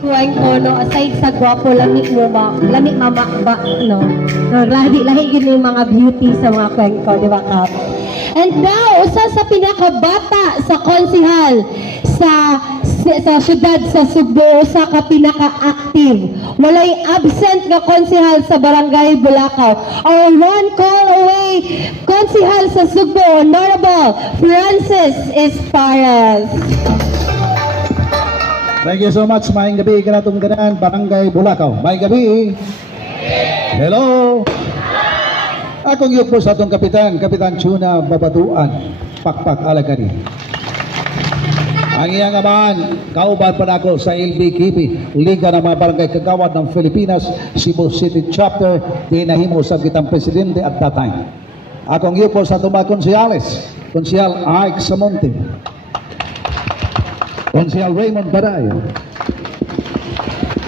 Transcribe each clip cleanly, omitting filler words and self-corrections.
Kuwang ko, no, aside sa gwapo, lamig mo ba? Lamig mama ba, no? No, lahi yun yung mga beauty sa mga kuwang ko, di ba, Kap? And now, usa sa pinakabata sa konsihal sa syudad sa Subo, usa ka pinaka-active. Walay absent nga konsihal sa Barangay Bulacau. Our one call away konsihal sa Subo, Honorable Francis Espares. Thank you so much. Maayong gabi kanatong ganaan, Barangay Bulacau. Maayong gabi. Hello. Akong yupo sa atong Kapitan Chuna Babatuan, Pakpak Alagani. Ang iyang amahan, kauban pa nako sa LBKP, Liga ng mga Barangay Kagawad ng Pilipinas, Cebu City Chapter, dinahimo sa kitang presidente at that time. Akong yupo sa atong mga konsihales, Konsihal Ike Samonte, Konsihal Raymond Barayo.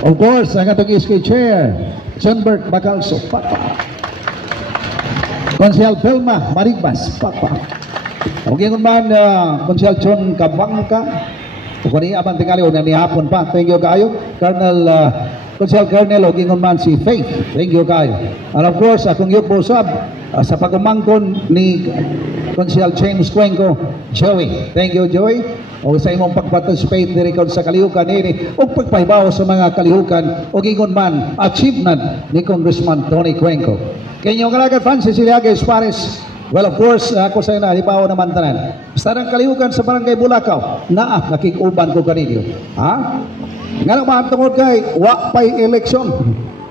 Of course, ang atong SK Chair, John Bert Bacalso, Papa. Konsihal Belma Marigbas, Papa. Okay man, Konsihal John Kabangka, kung niya abang tingali o nanihapon pa, thank you kayo. Colonel, Konsihal Colonel, okay man si Faith, thank you kayo. And of course, akong yupo sab, sa pagumangkon ni Konsihal James Cuenco, Joey, thank you Joey. O sa imong pag-participate diri kon sa kalihukan ini o pagpahibaw sa mga kalihukan o gingon man achievement ni Congressman Tony Cuenco. Kanyo kalagad Francis Iliaga Espares. Well, of course, ako sa ina hibaw naman tanan. Basta ang kalihukan sa Barangay Bulacau, nakikuban ko kaninyo. Ha? Nga naman tungod kay wa pay eleksyon.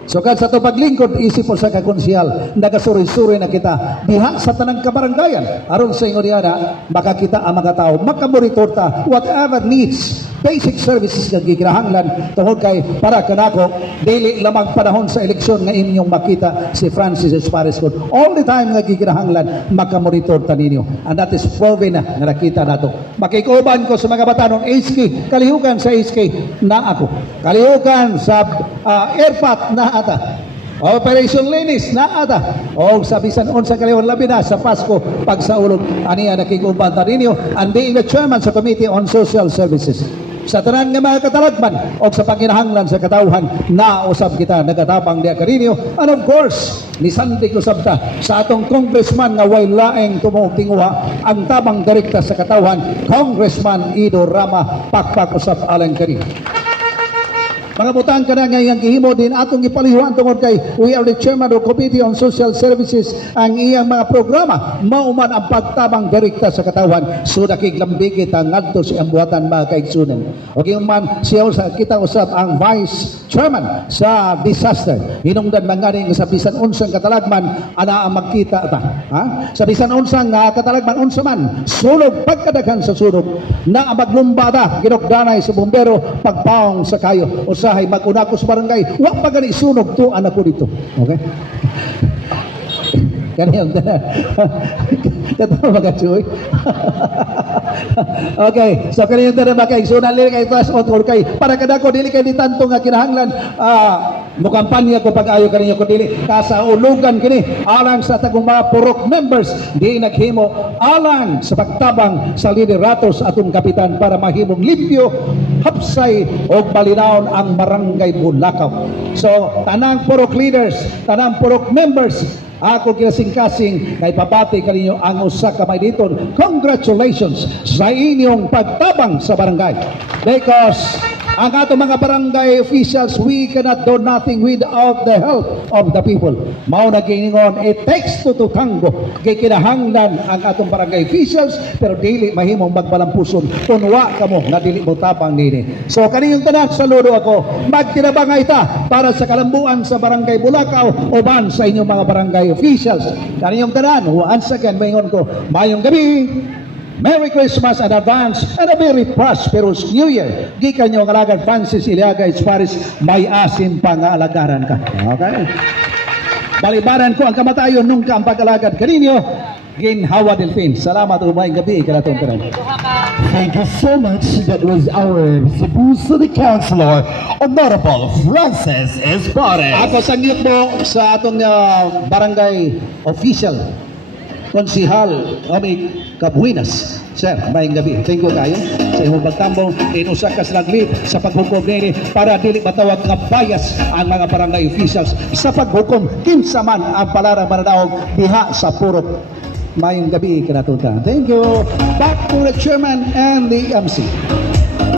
So kad sa to paglingkod isip po sa kakonsihal, nagasuri-suri na kita diha sa tanang kabaranggayan aron sa ingon diana makakita ang mga tao, makamonitor ta whatever needs, basic services nga gikinahanglan tungod kay para kanako dili lamang panahon sa eleksyon nga inyong makita si Francis Espares kun all the time nga gikinahanglan makamonitor ta ninyo, and that is proven na nga nakita nato. Makikuban ko sa mga batanon HK, kalihukan sa HK na ako, kalihukan sa airpat na ata, Operation Linis na ata, o sa bisan unsa kaliwan labi na sa Pasko pagsaulog aniya nakikuban ta ninyo, and being the chairman sa Committee on Social Services sa tanan nga mga katalagman o sa panginahanglan sa katawhan na usab kita nagatabang diya kaninyo, and of course ni Santi usab ta sa atong congressman nga way laeng tumuog tinguha ang tabang direkta sa katawhan, Congressman Ido Rama Pakpak usab alang kaninyo. Mga butang ka na ngayong gihimo din atong ipalihuan tungod kay we are the chairman of Committee on Social Services. Ang iyang mga programa mauman ang pagtabang direkta sa katawan so nakiglambigit ang ngadto sa ambuatan mga kaigsunan. Okay man siya sa kita usab ang vice chairman sa disaster. Hinungdan mangaring sa bisan unsang katalagman ana ang magkita ta. Ha? Sa bisan unsang katalagman unsa man sulog pagkadaghan sa sulog na maglumbada ginokdanay sa bombero pagpaong sa kayo usahay mag-una ko sa barangay wa pa gani sunog to anak ko dito. Okay? Kaniyang magkachuy. Okay, so kaniyang tanan makaigsunan dili kay taas o kay para kadako dili kay ditanto nga kinahanglan mukampanya ko pag-ayo kaninyo ko dili kasaulugan kini alang sa tagong mga purok members di naghimo alang sa pagtabang sa lideratos atong kapitan para mahimong limpyo, hapsay o balinaon ang Barangay Bulacau. So tanang purok leaders, tanang purok members, ako kinasing-kasing na ipabati kaninyo ang usa ka maiditon. Congratulations sa inyong pagtabang sa barangay. Because ang ato mga barangay officials, we cannot do nothing without the help of the people. Mao na giningon, it takes two to tango. Gikinahanglan ang atong barangay officials, pero dili mahimong magbalampuson kung wa kamo na dili mo tapang nini. So kaninyong tanan, saludo ako. Magtinabangay ta para sa kalambuan sa Barangay Bulacau o ban sa inyong mga barangay officials. Kaninyong tanan, once again, maingon ko, mayong gabi, Merry Christmas in advance and a very prosperous New Year. Gikan nyo ang alagad Francis Iliaga Espares, may asin pa nga alagaran ka. Okay? Balibaran ko ang kamatayon nung ka ang pag-alagad kaninyo, Ginhawa Delphine. Salamat umayong gabi. Thank you so much. That was our Cebu City Councilor, Honorable Francis Espares. Ako sangyot mo sa atong barangay official, Konsihal Kabuinas. Sir, mayong gabi. Thank you kayo. sa imong pagtambong inusa ka slagli sa paghukom nini para dili matawag nga bias ang mga barangay officials sa paghukom kinsa man ang palarang mananaog diha sa purok. Mayong gabi kanatuta. Thank you. Back to the chairman and the MC.